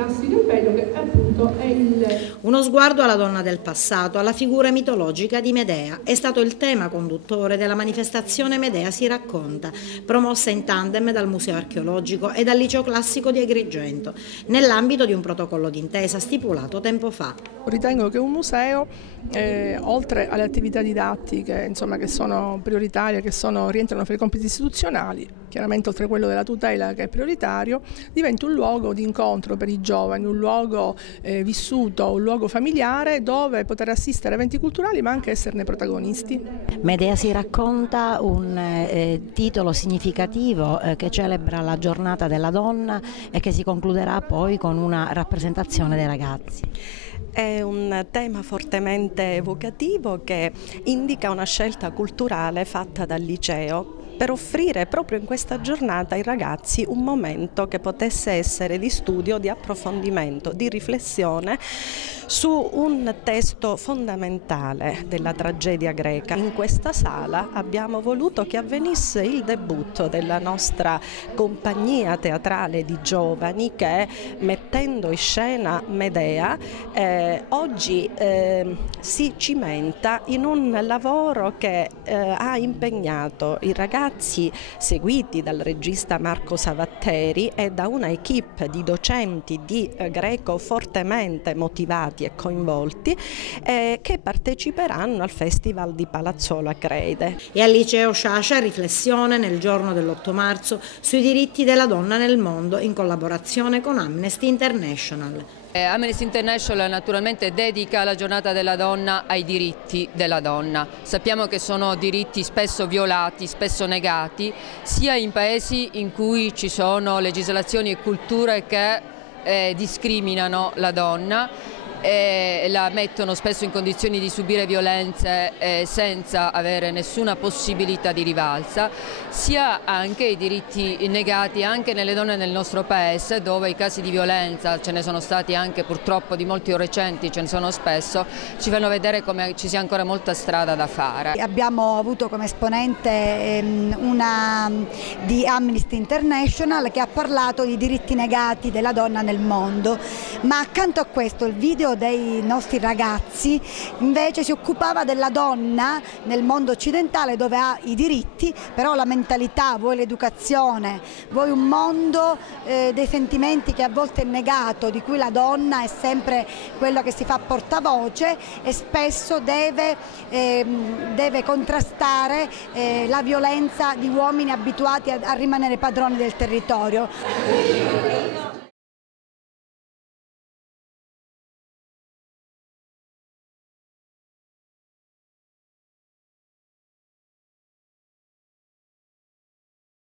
classi del bello, che appunto è Uno sguardo alla donna del passato, alla figura mitologica di Medea, è stato il tema conduttore della manifestazione Medea si racconta, promossa in tandem dal Museo Archeologico e dal Liceo Classico di Agrigento, nell'ambito di un protocollo d'intesa stipulato tempo fa. Ritengo che un museo, oltre alle attività didattiche, insomma, che sono prioritarie, che rientrano fra i compiti istituzionali, chiaramente oltre a quello della tutela che è prioritario, diventi un luogo di incontro per i giovani, un luogo vissuto, un luogo familiare dove poter assistere a eventi culturali ma anche esserne protagonisti. Medea si racconta, un titolo significativo che celebra la giornata della donna e che si concluderà poi con una rappresentazione dei ragazzi. È un tema fortemente evocativo che indica una scelta culturale fatta dal liceo per offrire proprio in questa giornata ai ragazzi un momento che potesse essere di studio, di approfondimento, di riflessione su un testo fondamentale della tragedia greca. In questa sala abbiamo voluto che avvenisse il debutto della nostra compagnia teatrale di giovani che, mettendo in scena Medea, oggi si cimenta in un lavoro che ha impegnato i ragazzi seguiti dal regista Marco Savatteri e da una equipe di docenti di greco fortemente motivati e coinvolti che parteciperanno al Festival di Palazzolo a Crede. E al Liceo Sciascia riflessione nel giorno dell'8 marzo sui diritti della donna nel mondo in collaborazione con Amnesty International. Amnesty International naturalmente dedica la giornata della donna ai diritti della donna. Sappiamo che sono diritti spesso violati, spesso negati, sia in paesi in cui ci sono legislazioni e culture che discriminano la donna e la mettono spesso in condizioni di subire violenze senza avere nessuna possibilità di rivalsa, sia anche i diritti negati anche nelle donne nel nostro paese, dove i casi di violenza ce ne sono stati anche purtroppo di molti recenti, ce ne sono spesso, ci fanno vedere come ci sia ancora molta strada da fare. Abbiamo avuto come esponente una di Amnesty International che ha parlato di diritti negati della donna nel mondo, ma accanto a questo il video dei nostri ragazzi invece si occupava della donna nel mondo occidentale dove ha i diritti, però la mentalità, vuoi l'educazione, vuoi un mondo dei sentimenti che a volte è negato, di cui la donna è sempre quello che si fa portavoce e spesso deve contrastare la violenza di uomini abituati a rimanere padroni del territorio.